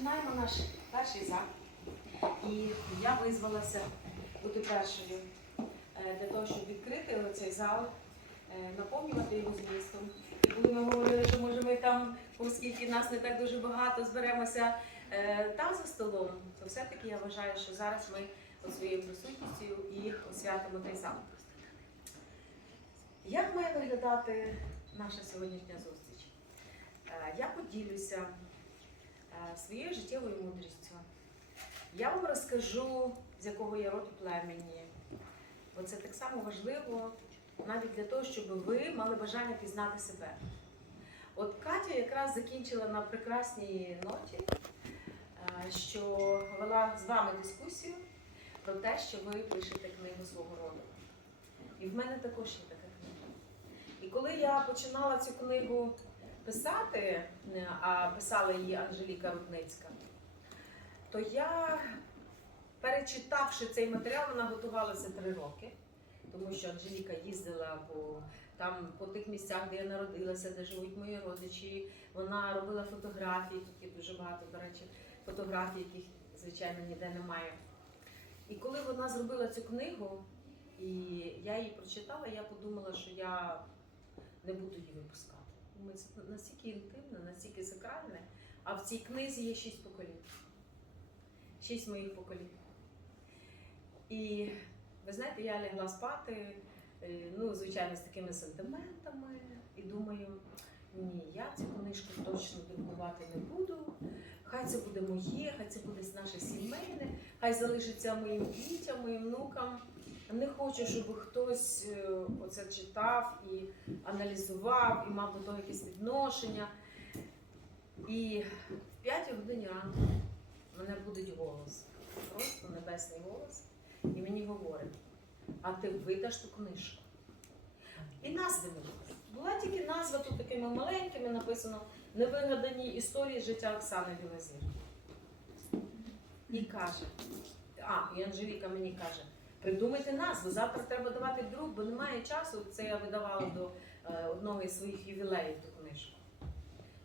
починаємо наш перший зал. І я визвалася бути першою е, для того, щоб відкрити цей зал, е, наповнювати його змістом. І коли ми говорили, що може ми там, оскільки нас не так дуже багато, зберемося е, там за столом, то все-таки я вважаю, що зараз ми своєю присутністю і освятимо той зал. Як має виглядати наша сьогоднішня зустріч? Я поділюся своєю життєвою мудрістю. Я вам розкажу, з якого я роду племені. Бо це так само важливо навіть для того, щоб ви мали бажання пізнати себе. От Катя якраз закінчила на прекрасній ноті, е, що вела з вами дискусію про те, що ви пишете книгу свого роду. І в мене також є така книга. І коли я починала цю книгу писати, е, а писала її Анжеліка Рудницька, то я, перечитавши цей матеріал, вона готувалася три роки, тому що Анжеліка їздила по, там, по тих місцях, де я народилася, де живуть мої родичі. Вона робила фотографії, тут є дуже багато, до речі, фотографій, яких, звичайно, ніде немає. І коли вона зробила цю книгу, і я її прочитала, я подумала, що я не буду її випускати. Це настільки інтимне, настільки сакральне. А в цій книзі є шість поколінь. Шість моїх поколінь. І ви знаєте, я лягла спати, е, ну, звичайно, з такими сентиментами, і думаю, ні, я цю книжку точно друкувати не буду. Хай це буде моє, хай це буде наше сімейне, хай залишиться моїм дітям, моїм внукам. Не хочу, щоб хтось е, оце читав і аналізував, і мав до того якесь відношення. І в п'ятій годині ранку мене будить голос, просто небесний голос, і мені говорить, а ти видаш ту книжку. І назви не було. Була тільки назва тут такими маленькими написано Невигадані історії життя Оксани Білозір. І каже, а, і Анжеліка мені каже, придумайте назву, завтра треба давати друк, бо немає часу. Це я видавала до е, одного із своїх ювілеїв ту книжку.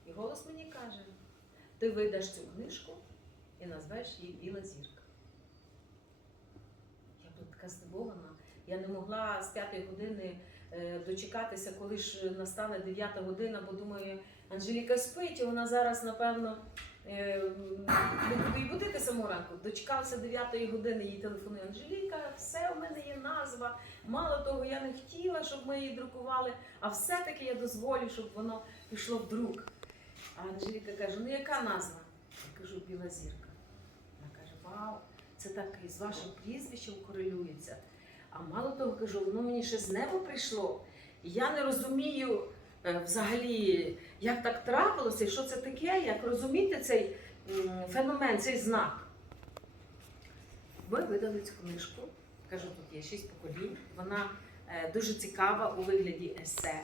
І голос мені каже: ти видаш цю книжку і назвеш її Біла зірка. Я була така здивована. Я не могла з п'ятої години е, дочекатися, коли ж настане дев'ята година, бо думаю, Анжеліка спить, і вона зараз, напевно, не буде й будити самого ранку. Дочекалася дев'ятої години, їй телефонує Анжеліка, все у мене є назва. Мало того, я не хотіла, щоб ми її друкували, а все-таки я дозволю, щоб воно пішло в друк. А Анжеліка каже: ну яка назва? Я кажу, Біла зірка. Вона каже, вау, це так і з вашим прізвищем корелюється. А мало того, кажу, воно мені ще з неба прийшло. І я не розумію взагалі, як так трапилося, і що це таке, як розуміти цей феномен, цей знак. Ви видали цю книжку. Кажу, тут є шість поколінь. Вона е, дуже цікава у вигляді есе.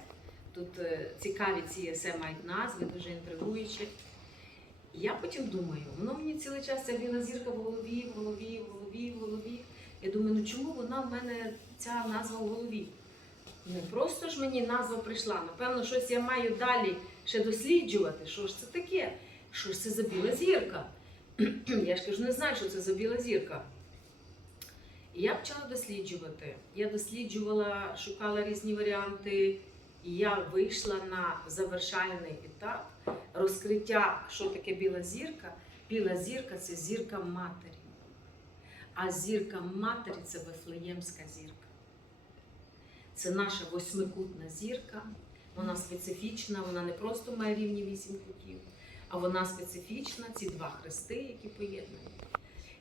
Тут е, цікаві ці есе мають назви, дуже інтригуючі. Я потім думаю, воно мені цілий час ця біла зірка в голові, в голові, в голові, в голові. Я думаю, ну чому вона в мене ця назва в голові? Не просто ж мені назва прийшла. Напевно, щось я маю далі ще досліджувати. Що ж це таке? Що ж це за біла зірка? Я ж кажу, не знаю, що це за біла зірка. І я почала досліджувати. Я досліджувала, шукала різні варіанти, і я вийшла на завершальний етап розкриття, що таке біла зірка. Біла зірка це зірка матері. А зірка матері це Вифлеємська зірка. Це наша восьмикутна зірка. Вона специфічна, вона не просто має рівні вісім кутів, а вона специфічна, ці два хрести, які поєднані.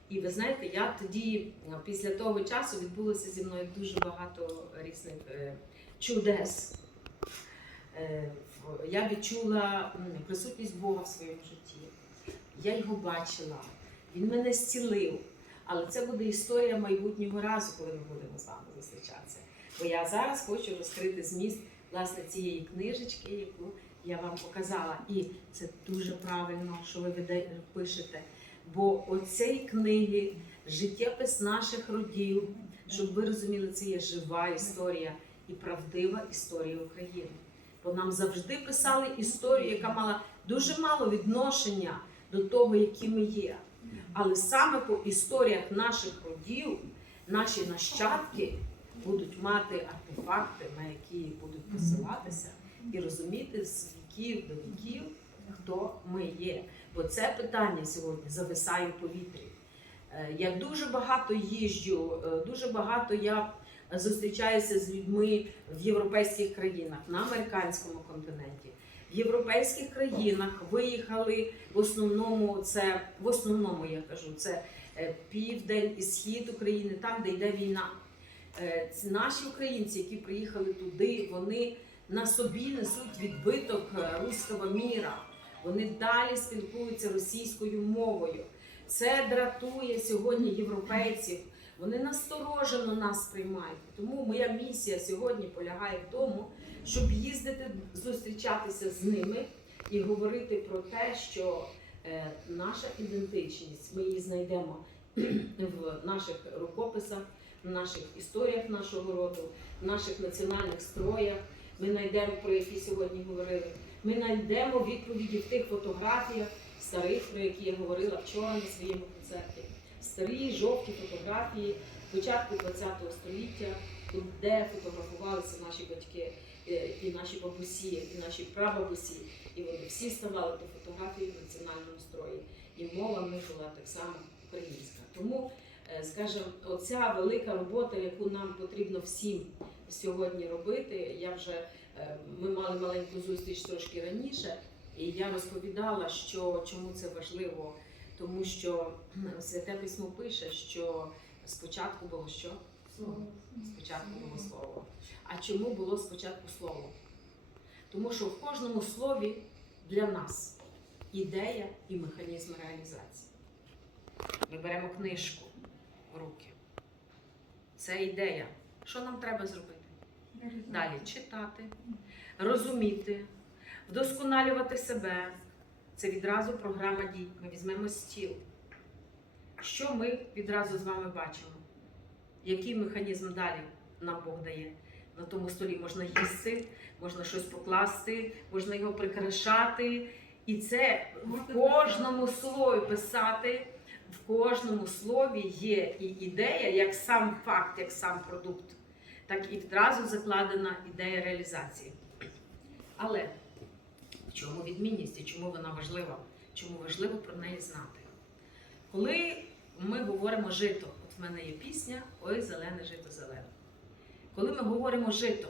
І ви знаєте, я тоді, після того часу, відбулося зі мною дуже багато різних е, чудес. Е, Я відчула присутність Бога в своєму житті. Я його бачила, він мене зцілив. Але це буде історія майбутнього разу, коли ми будемо з вами зустрічатися. Бо я зараз хочу розкрити зміст власне цієї книжечки, яку я вам показала. І це дуже правильно, що ви пишете. Бо оцеї книги, життєпис наших родів, щоб ви розуміли, це є жива історія і правдива історія України. Бо нам завжди писали історію, яка мала дуже мало відношення до того, які ми є. Але саме по історіях наших родів, наші нащадки будуть мати артефакти, на які будуть посилатися, і розуміти з віків до віків, хто ми є. Бо це питання сьогодні зависає в повітрі. Е, Я дуже багато їжджу, е, дуже багато я зустрічаюся з людьми в європейських країнах, на американському континенті. В європейських країнах виїхали в основному це в основному я кажу, це е, південь і схід України, там, де йде війна. Е, Наші українці, які приїхали туди, вони на собі несуть відбиток е, руського міра. Вони далі спілкуються російською мовою. Це дратує сьогодні європейців. Вони насторожено нас сприймають. Тому моя місія сьогодні полягає в тому, щоб їздити, зустрічатися з ними і говорити про те, що е, наша ідентичність, ми її знайдемо в наших рукописах, в наших історіях нашого роду, в наших національних строях. Ми знайдемо, про які сьогодні говорили. Ми знайдемо відповіді в тих фотографіях старих, про які я говорила вчора на своєму концерті. Старі жовті фотографії початку ХХ століття, де фотографувалися наші батьки, е, і наші бабусі, і наші прабабусі, і вони всі ставали до фотографії в національному строї. І мова в них була так само українська. Тому, е, скажімо, оця велика робота, яку нам потрібно всім сьогодні робити. Я вже е, ми мали маленьку зустріч трошки раніше, і я розповідала, що чому це важливо, тому що святе письмо пише, що спочатку було що? Спочатку було слово. А чому було спочатку слово? Тому що в кожному слові для нас ідея і механізм реалізації. Ми беремо книжку руки. Це ідея. Що нам треба зробити? Далі читати, розуміти, вдосконалювати себе. Це відразу програма дій. Ми візьмемо стіл. Що ми відразу з вами бачимо? Який механізм далі нам Бог дає? На тому столі можна їсти, можна щось покласти, можна його прикрашати. І це в кожному слові писати, в кожному слові є і ідея, як сам факт, як сам продукт, так і відразу закладена ідея реалізації. Але в чому відмінність і чому вона важлива? Чому важливо про неї знати? Коли ми говоримо жито, от в мене є пісня Ой, зелене жито зелене. Коли ми говоримо жито,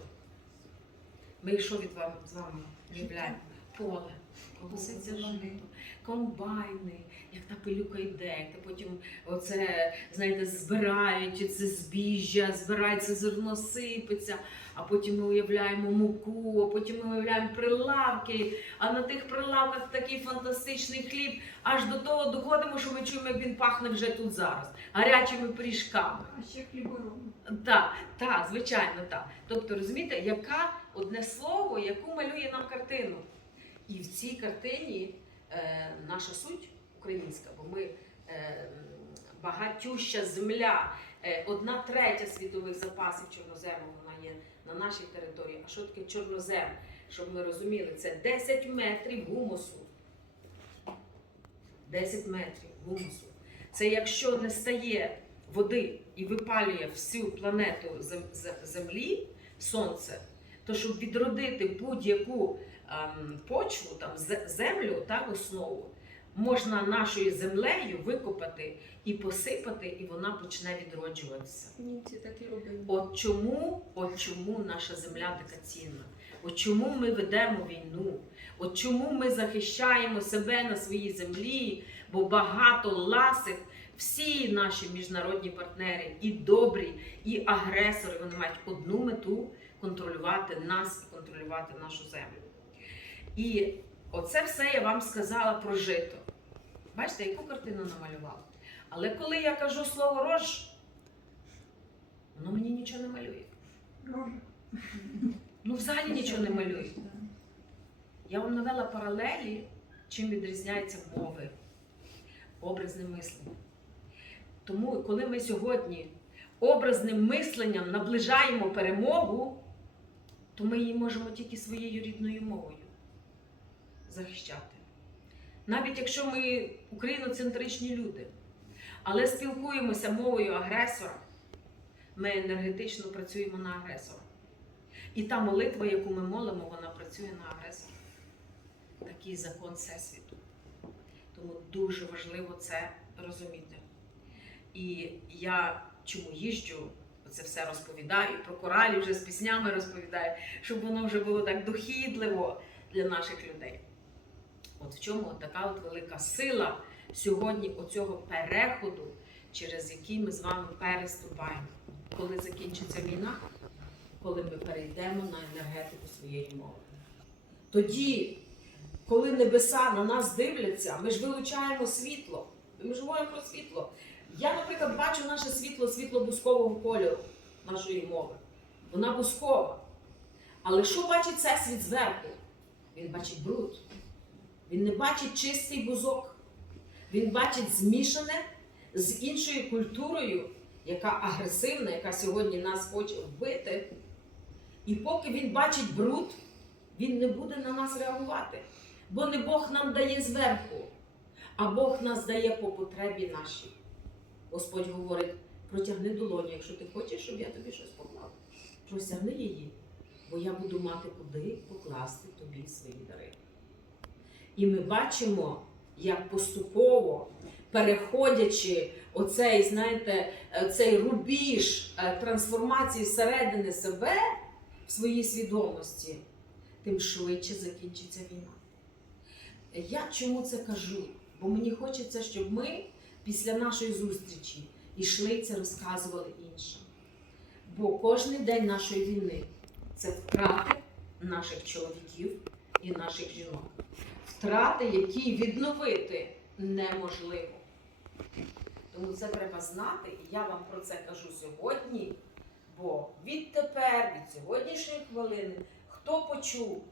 ми що від вами з вами уявляємо? Поле, колоситься жито, комбайни, як та пилюка йде, як та потім оце, знаєте, збирають це збіжжя, збирається зерно сипеться, а потім ми уявляємо муку, а потім ми уявляємо прилавки, а на тих прилавках такий фантастичний хліб. Аж до того доходимо, що ми чуємо, як він пахне вже тут зараз, гарячими пиріжками. А ще хлібороб. Так, так, звичайно, так. Тобто, розумієте, яка одне слово, яку малює нам картину. І в цій картині е, наша суть українська, бо ми е, багатюща земля, е, одна третя світових запасів чорнозему вона є на нашій території. А що таке чорнозем? Щоб ми розуміли, це 10 метрів гумусу. 10 метрів гумусу. Це якщо не стає води і випалює всю планету Землі, Сонце, то щоб відродити будь-яку ем, почву, там, землю, так, основу, можна нашою землею викопати і посипати, і вона почне відроджуватися. Німці так і робили. От чому, от чому наша земля така цінна? От чому ми ведемо війну? От чому ми захищаємо себе на своїй землі? Бо багато ласих, всі наші міжнародні партнери, і добрі, і агресори, вони мають одну мету контролювати нас і контролювати нашу землю. І оце все я вам сказала про жито. Бачите, яку картину намалювала? Але коли я кажу слово рож, воно мені нічого не малює. Ну, взагалі нічого не малює. Я вам навела паралелі, чим відрізняються мови, образне мислення. Тому, коли ми сьогодні образним мисленням наближаємо перемогу, то ми її можемо тільки своєю рідною мовою захищати. навіть якщо ми україноцентричні люди, але спілкуємося мовою агресора, ми енергетично працюємо на агресора. І та молитва, яку ми молимо, вона працює на агресора. Такий закон Всесвіту. Тому дуже важливо це розуміти. І я чому їжджу, це все розповідаю, про коралі вже з піснями розповідаю, щоб воно вже було так дохідливо для наших людей. От в чому така от велика сила сьогодні оцього переходу, через який ми з вами переступаємо, коли закінчиться війна, коли ми перейдемо на енергетику своєї мови. Тоді, коли небеса на нас дивляться, ми ж вилучаємо світло. Ми ж говоримо про світло. Я, наприклад, бачу наше світло, світло бускового кольору нашої мови. Вона бускова. Але що бачить всесвіт зверху? Він бачить бруд. Він не бачить чистий бузок. Він бачить змішане з іншою культурою, яка агресивна, яка сьогодні нас хоче вбити. І поки він бачить бруд, він не буде на нас реагувати. Бо не Бог нам дає зверху, а Бог нас дає по потребі нашій. Господь говорить: протягни долоню, якщо ти хочеш, щоб я тобі щось поклав. Простягни її, бо я буду мати куди покласти тобі свої дари. І ми бачимо, як поступово, переходячи оцей, знаєте, е, цей рубіж е, трансформації всередини себе в своїй свідомості, тим швидше закінчиться війна. Я чому це кажу? Бо мені хочеться, щоб ми після нашої зустрічі йшли це розказували іншим. Бо кожен день нашої війни це втрати наших чоловіків і наших жінок. Втрати, які відновити неможливо. Тому це треба знати, і я вам про це кажу сьогодні. Бо відтепер, від сьогоднішньої хвилини, хто почув,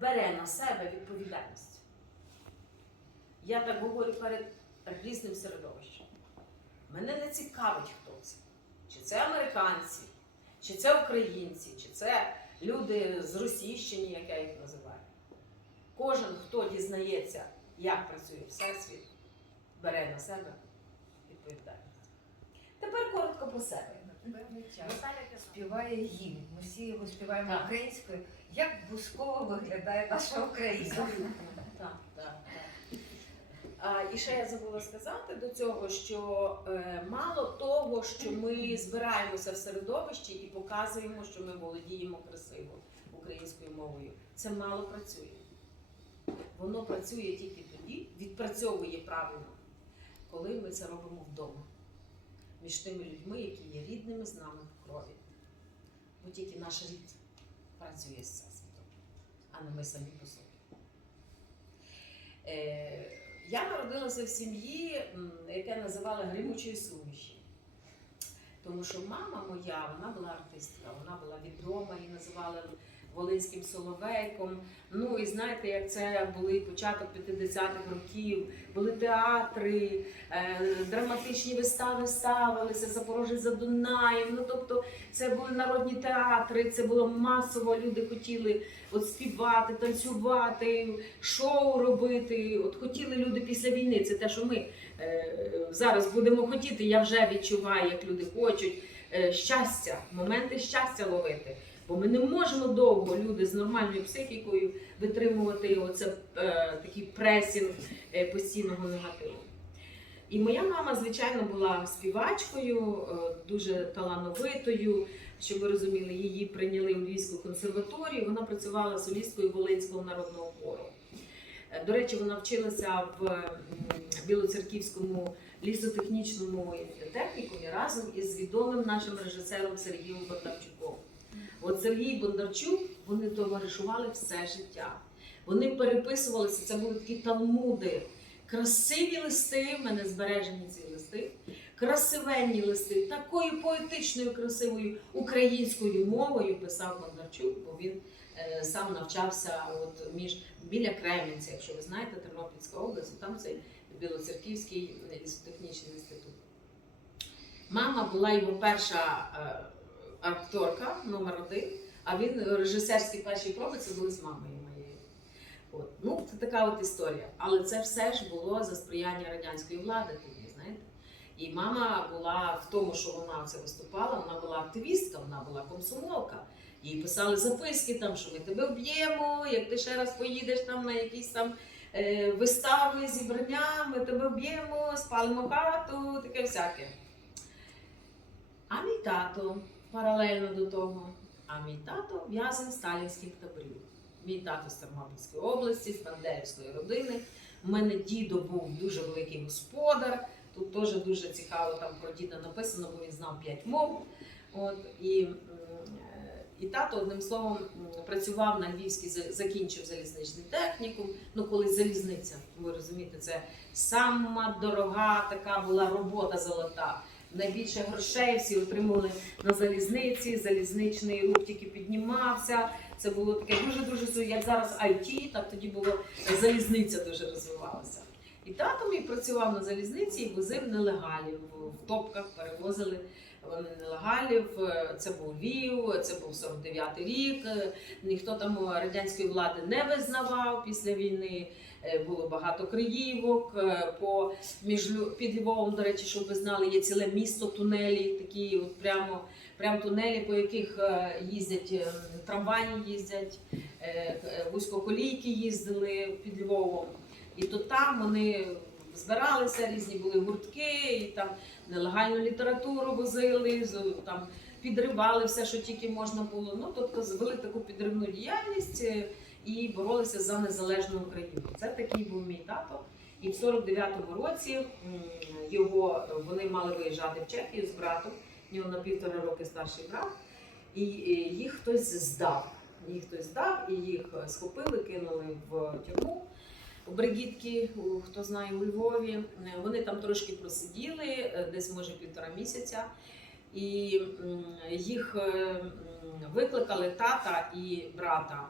бере на себе відповідальність. Я так говорю перед різним середовищем. Мене не цікавить, хто це. Чи це американці, чи це українці, чи це люди з Російщини, як я їх називаю. Кожен, хто дізнається, як працює Всесвіт, бере на себе відповідальність. Тепер коротко про себе. Співає гімн. Ми всі його співаємо Так. українською. Як бусково виглядає наша Україна? Так, так, так. А, і ще я забула сказати до цього, що е, мало того, що ми збираємося в середовищі і показуємо, що ми володіємо красиво українською мовою. Це мало працює. Воно працює тільки тоді, відпрацьовує правильно, коли ми це робимо вдома. Між тими людьми, які є рідними з нами в крові. Бо тільки наш рід працює з всесвітом, а не ми самі по собі. Е, я народилася в сім'ї, яке називали гримучої суміші. Тому що мама моя, вона була артистка, вона була відома, її називали Волинським Соловейком. Ну і знаєте, як це були початок 50-х років, були театри, е, драматичні вистави ставилися, Запорожець за Дунаєм. Ну тобто це були народні театри, це було масово. Люди хотіли от співати, танцювати, шоу робити. От хотіли люди після війни. Це те, що ми е, зараз будемо хотіти. Я вже відчуваю, як люди хочуть е, щастя, моменти щастя ловити. Бо ми не можемо довго люди з нормальною психікою витримувати оце е, такий пресінг е, постійного негативу. І моя мама, звичайно, була співачкою, е, дуже талановитою. Щоб ви розуміли, її прийняли у Львівську консерваторію. Вона працювала солісткою Волинського народного хору. Е, До речі, вона вчилася в Білоцерківському лісотехнічному технікумі разом із відомим нашим режисером Сергієм Бондарчуком. От Сергій Бондарчук, вони товаришували все життя. Вони переписувалися, це були такі талмуди, красиві листи, в мене збережені ці листи, красивенні листи, такою поетичною, красивою українською мовою писав Бондарчук, бо він е, сам навчався от між біля Кремінця, якщо ви знаєте, Тернопільська область, там цей Білоцерківський лісотехнічний інститут. Мама була його перша е, акторка номер один, а він режисерські перші проби це були з мамою моєю. От. Ну, це така от історія. Але це все ж було за сприяння радянської влади, тоді, знаєте. І мама була в тому, що вона це виступала, вона була активістка, вона була комсомолка. Їй писали записки, там, що ми тебе вб'ємо, як ти ще раз поїдеш там на якісь там е, вистави, зібрання, ми тебе вб'ємо, спалимо хату, таке всяке. А мій тато паралельно до того, а мій тато в'язень сталінських таборів. Мій тато з Тернопільської області, з Бандерівської родини. У мене дідо був дуже великий господар. Тут теж дуже цікаво там про діда написано, бо він знав п'ять мов. От, і, е, і тато, одним словом, працював на Львівській, закінчив залізничний технікум. Ну, коли залізниця, ви розумієте, це сама дорога така була робота золота. Найбільше грошей всі отримували на залізниці, залізничний рух тільки піднімався. Це було таке дуже дуже як зараз IT, так тоді було залізниця дуже розвивалася. І тато мій працював на залізниці і возив нелегалів в топках, перевозили вони нелегалів. Це був Львів, це був 49-й рік. Ніхто там радянської влади не визнавав після війни. Е, Було багато криївок. Е, По між під Львовом, до речі, щоб ви знали, є ціле місто тунелі, такі от прямо, прямо тунелі, по яких е, їздять трамваї, їздять, вузькоколійки їздили під Львовом. І то там вони збиралися, різні були гуртки, і там нелегальну літературу возили, там підривали все, що тільки можна було. Ну тобто звели таку підривну діяльність і боролися за незалежну Україну. Це такий був мій тато. І в 49-му році його вони мали виїжджати в Чехію з братом. В нього на півтора роки старший брат, і е, їх хтось здав. Їх хтось здав, і їх е, схопили, кинули в тюрму у Бригітки, хто знає у Львові. Вони там трошки просиділи, е, десь може півтора місяця. І їх викликали тата і брата.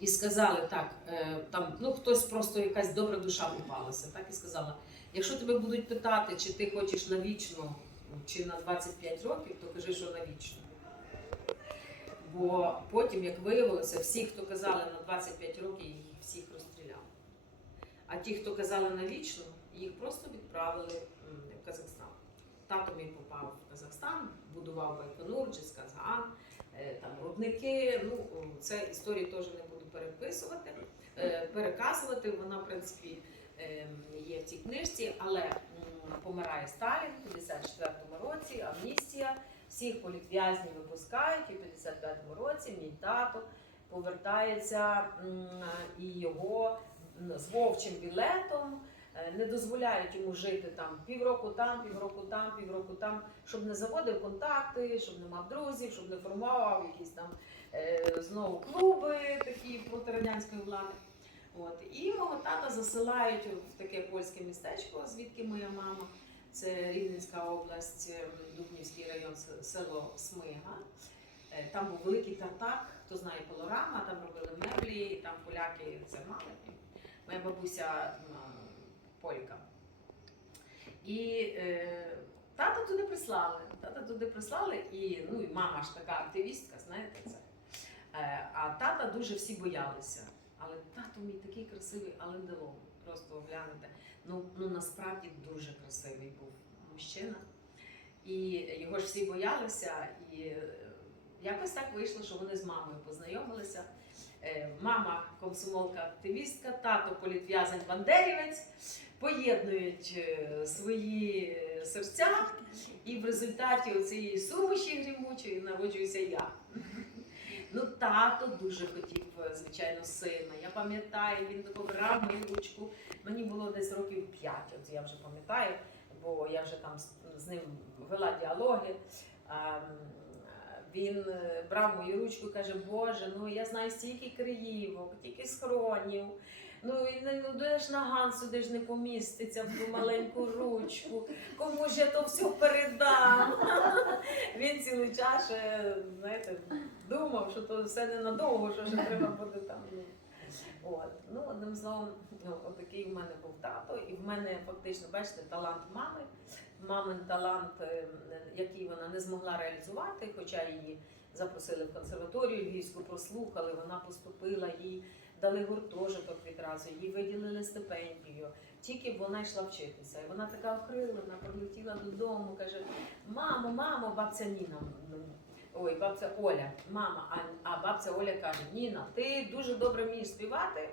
І сказали так, е, там ну хтось просто якась добра душа попалася, так і сказала: якщо тебе будуть питати, чи ти хочеш на вічну, чи на 25 років, то кажи, що на вічну. Бо потім, як виявилося, всі, хто казали на 25 років, їх всіх розстріляли. А ті, хто казали на вічну, їх просто відправили в Казахстан. Тато мій попав в Казахстан, будував Байконур, Джисказган, там рудники. Ну, це історії теж не буду переписувати, е, переказувати. Вона, в принципі, е, є в цій книжці, але помирає Сталін в 54-му році, амністія. Всіх політв'язнів випускають, і в 55-му році мій тато повертається і його з вовчим білетом е, не дозволяють йому жити там півроку там, півроку там, півроку там, щоб не заводив контакти, щоб не мав друзів, щоб не формував якісь там е, знову клуби такі проти радянської влади. От. І мого тата засилають в таке польське містечко, звідки моя мама. Це Рівненська область, ем, Дубнівський район, село Смига. Е, Там був великий тартак, хто знає пилорама, там робили меблі, там поляки це мали. Моя бабуся полька. І е, тата туди прислали. Тата туди прислали, і, ну, і мама ж така активістка, знаєте це. Е, а тата дуже всі боялися. Але тато мій такий красивий, але делом. Просто глянете. Ну, ну насправді дуже красивий був мужчина. І його ж всі боялися. І е, якось так вийшло, що вони з мамою познайомилися. Е, Мама комсомолка-активістка, тато політв'язань бандерівець поєднують е, свої е, серця, і в результаті цієї суміші грімучої народжуюся я. Ну, тато дуже хотів, е, звичайно, сина. Я пам'ятаю, він тако мою ручку. Мені було десь років 5, от я вже пам'ятаю, бо я вже там з- ним вела діалоги. Він брав мою ручку і каже, Боже, ну я знаю стільки криївок, тільки схронів. Ну і не ну, де ж наган сюди ж не поміститься в ту маленьку ручку. Кому ж я то все передам? Він цілий час, ще, знаєте, думав, що то все ненадовго, що ще треба буде там. ну. От. Ну, одним словом, ну, отакий в мене був тато, і в мене фактично, бачите, талант мами. Мамин талант, е, який вона не змогла реалізувати, хоча її запросили в консерваторію львівську, прослухали, вона поступила їй дали гуртожиток відразу, їй виділили стипендію. Тільки б вона йшла вчитися. І вона така окрилена, прилетіла додому, каже: Мамо, мамо, бабця Ніна. Ой, бабця Оля, мама, а, а бабця Оля каже: Ніна, ти дуже добре вмієш співати,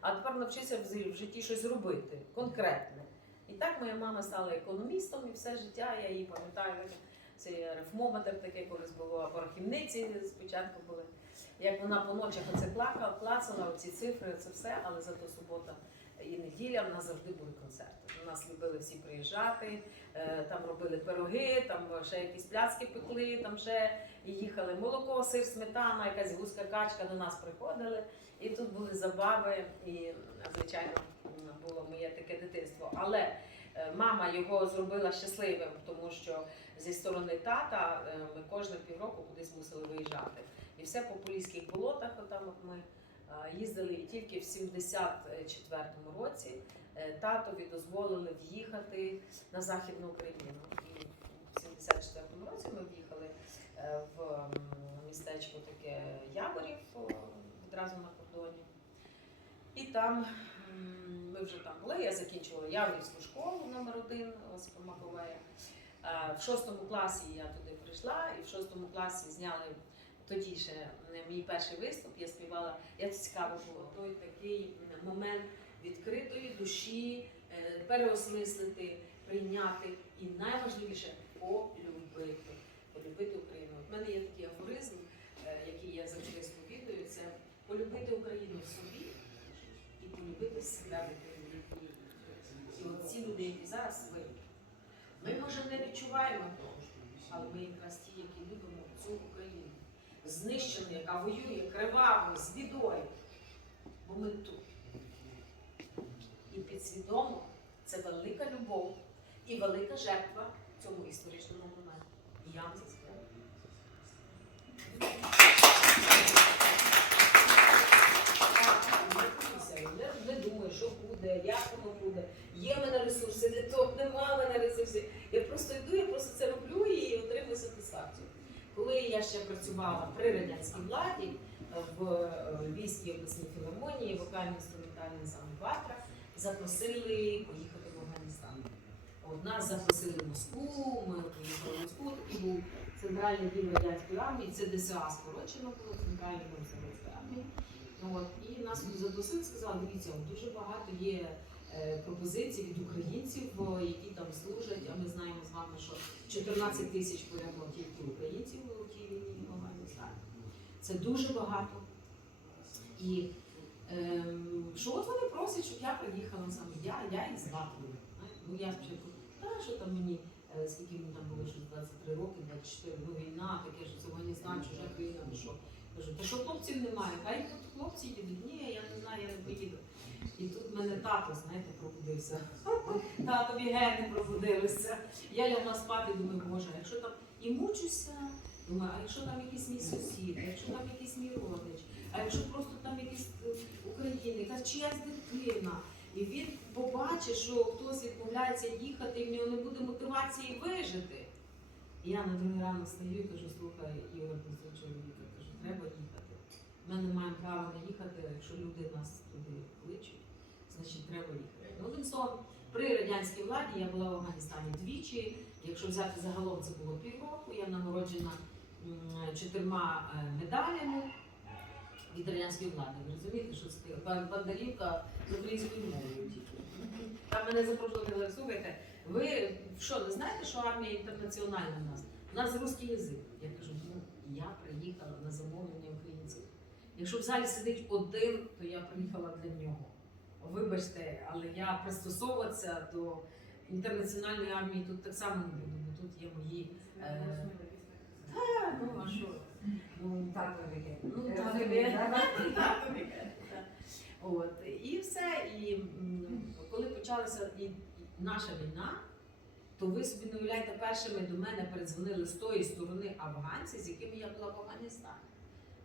а тепер навчися в житті щось робити, конкретне. І так моя мама стала економістом, і все життя я її пам'ятаю. Це рифмометр таке колись було, або рахівниці спочатку були. Як вона по ночах оце плакала, клацала, оці цифри, це все, але зато субота і неділя в нас завжди були концерти. У нас любили всі приїжджати, е, там робили пироги, там ще якісь пляцки пекли, там ще їхали молоко, сир, сметана, якась гуска качка до нас приходили. І тут були забави, і звичайно було моє таке дитинство. Але е, мама його зробила щасливим, тому що зі сторони тата е, ми кожних півроку кудись мусили виїжджати. І все по поліських болотах, отам от ми е, їздили, і тільки в 74-му році е, татові дозволили в'їхати на Західну Україну. І в 74-му році ми в'їхали е, в містечко таке Яворів о, відразу на кордоні. І там ми вже там були. Я закінчила Яворівську школу номер один Осипа Маковея. В шостому класі я туди прийшла, і в шостому класі зняли тоді ще мій перший виступ. Я співала, як цікаво було, той такий момент відкритої душі, е, переосмислити, прийняти і найважливіше полюбити. Полюбити Україну. У мене є такий афоризм, е, який я завжди сповідую, це полюбити Україну в собі і полюбити себе в Україні. І от ці люди, які зараз ви, ми може не відчуваємо того, але ми якраз ті, які любимо цю Україну, знищену, яка воює криваво, з бідою. Бо ми тут. І підсвідомо це велика любов і велика жертва цьому історичному моменту. І я вам це. Не думаю, що буде, як воно буде. Є в мене ресурси, не то, нема в мене ресурсів. Я просто йду, я просто це роблю і отримую сатисфакцію. Коли я ще працювала при радянській владі в е, обласній філармонії, вокально-інструментальний ансамбль Ватра, запросили поїхати в Афганістан. От нас запросили в Москву, ми поїхали в Москву, такий був центральний дім радянської армії, це ДСА скорочено було, центральний дім Совєтської армії. От, і нас запросили, сказали, дивіться, дуже багато є е, пропозицій від українців, о, які там служать. А ми знаємо з вами, що 14 тисяч полягло тільки українців у тій війні Афганістані. Це дуже багато. І ем, що от вони просять, щоб я приїхала саме. Я, я їх зватую. Ну я спочатку, та що там мені, е, скільки мені там було, що 23 роки, 24, ну війна, таке, що це Афганістан, чужа країна, ну що. Кажу, та що хлопців немає? Хай тут хлопці їдуть. Ні, я не знаю, я не поїду. І тут мене тато, знаєте, пробудився. Татові гени пробудилися. Я лягла спати, думаю, боже, якщо там і мучуся, думаю, а якщо там якийсь мій сусід, а якщо там якийсь мій родич, а якщо просто там якийсь е, українець, яка чиясь дитина. І він побачить, що хтось відмовляється їхати, і в нього не буде мотивації вижити. І я на другий ранок стою і кажу, слухай, Ігор, чоловіка, кажу, треба їхати. Ми не маємо права не їхати, якщо люди нас туди кличуть, значить треба їхати. Ну, одним при радянській владі я була в Афганістані двічі. Якщо взяти загалом, це було півроку. Я нагороджена чотирма е, медалями від радянської влади. Ви розумієте, що це таке? Бан- бандарівка з українською мовою тільки. Там мене запрошували, казали, слухайте, ви що, не знаєте, що армія інтернаціональна в нас? У нас русський язик. Я кажу, ну я приїхала на замовлення. Якщо в залі сидить один, то я приїхала для нього. Вибачте, але я пристосовуватися до інтернаціональної армії тут так само не буду, бо тут є мої. Е... Та, ну а що? Ну, Так, велике. Ну, так, розумію, так, да? так, так. От, і все. І коли почалася і, і наша війна, то ви собі не уявляєте, першими до мене передзвонили з тої сторони афганці, з якими я була в Афганістані.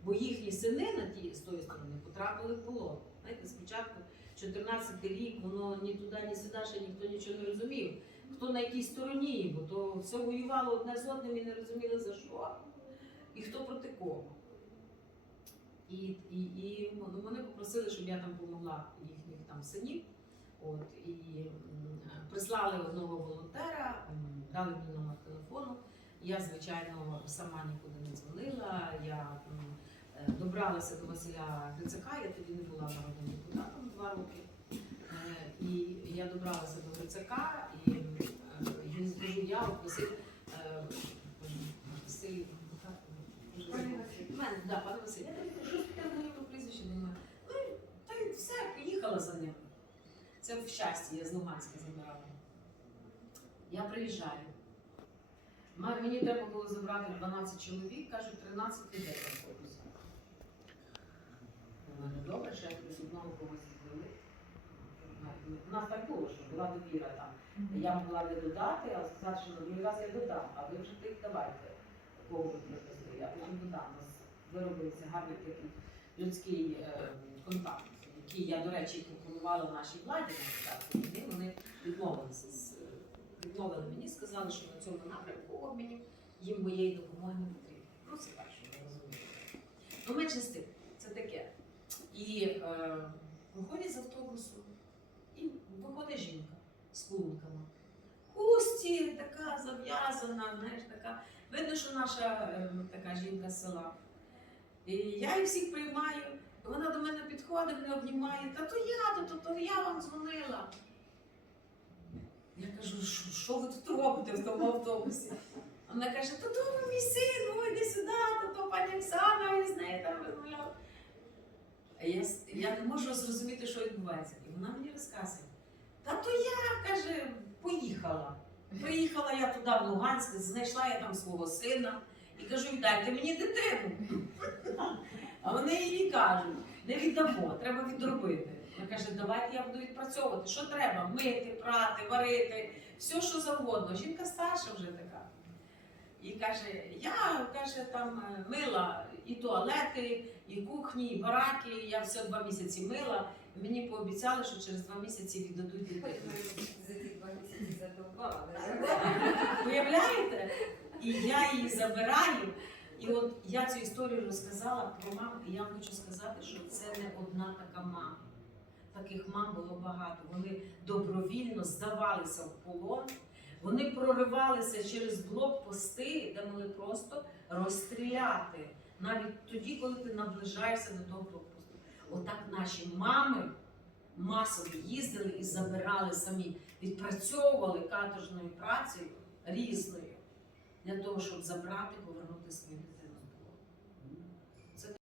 Бо їхні сини на ті, з тої сторони потрапили в полон. Знаєте, спочатку 14 рік, воно ні туди, ні сюди, ще ніхто нічого не розумів. Хто на якій стороні, бо то все воювало одне з одним і не розуміли за що і хто проти кого. І, і, і ну, вони попросили, щоб я там допомогла їхніх там синів. От, і прислали одного волонтера, дали мені номер телефону. Я, звичайно, сама нікуди не дзвонила. Я добралася до Василя Грицака, я тоді не була народним депутатом два роки. Е, І я добралася до Грицака, і е, він кажу, я от Василь, е, так, дуже мене, да, пане я кажу, що таке прізвище немає. Ну, та й все, поїхала за ним. Це в щасті, я з Луганська забирала. Я приїжджаю. Мені треба було забрати 12 чоловік, кажуть, 13 людей мене добре, що я плюс одного когось збили. У нас так було, що була довіра там. Я могла не додати, а сказати, що другий раз я додам, а ви вже тих давайте. Кого привезли, я потім додам. У нас виробився гарний такий людський е, контакт, який я, до речі, пропонувала нашій владі на початку війни. Вони відмовилися з е, відмовили мені, сказали, що на цьому напрямку обмінів їм моєї допомоги не потрібно. Ну, це так, що ви розумієте. Ну, менше з тим. І е, виходять з автобусу, і виходить жінка з клунками. Хусті, така зав'язана, знаєш, така. Видно, що наша е, така жінка з села. І я їх всіх приймаю. Вона до мене підходить, мене обнімає. Та то я, то, то, то я вам дзвонила. Я кажу, що, ви тут робите в тому автобусі? Вона каже, то то мій син, ой, іди сюди, то то пані Оксана, і з нею там розмовляв. Я, я не можу зрозуміти, що відбувається. І вона мені розказує. Та то я, каже, поїхала. Приїхала я туди, в Луганськ, знайшла я там свого сина і кажу, віддайте мені дитину. А вони їй кажуть, не віддамо, треба відробити. Вона каже, давайте я буду відпрацьовувати. Що треба? Мити, прати, варити, все, що завгодно. Жінка старша вже така. І каже, я каже, там е, мила і туалети, і кухні, і бараки. Я все два місяці мила. Мені пообіцяли, що через два місяці віддадуть дитину. За ті два місяці задовбали. Уявляєте? І я її забираю. І от я цю історію розказала про маму, і я хочу сказати, що це не одна така мама. Таких мам було багато. Вони добровільно здавалися в полон, вони проривалися через блокпости, де могли просто розстріляти. Навіть тоді, коли ти наближаєшся до того блокпосту. Отак наші мами масово їздили і забирали самі, відпрацьовували каторжною працею різною для того, щоб забрати, повернути свою.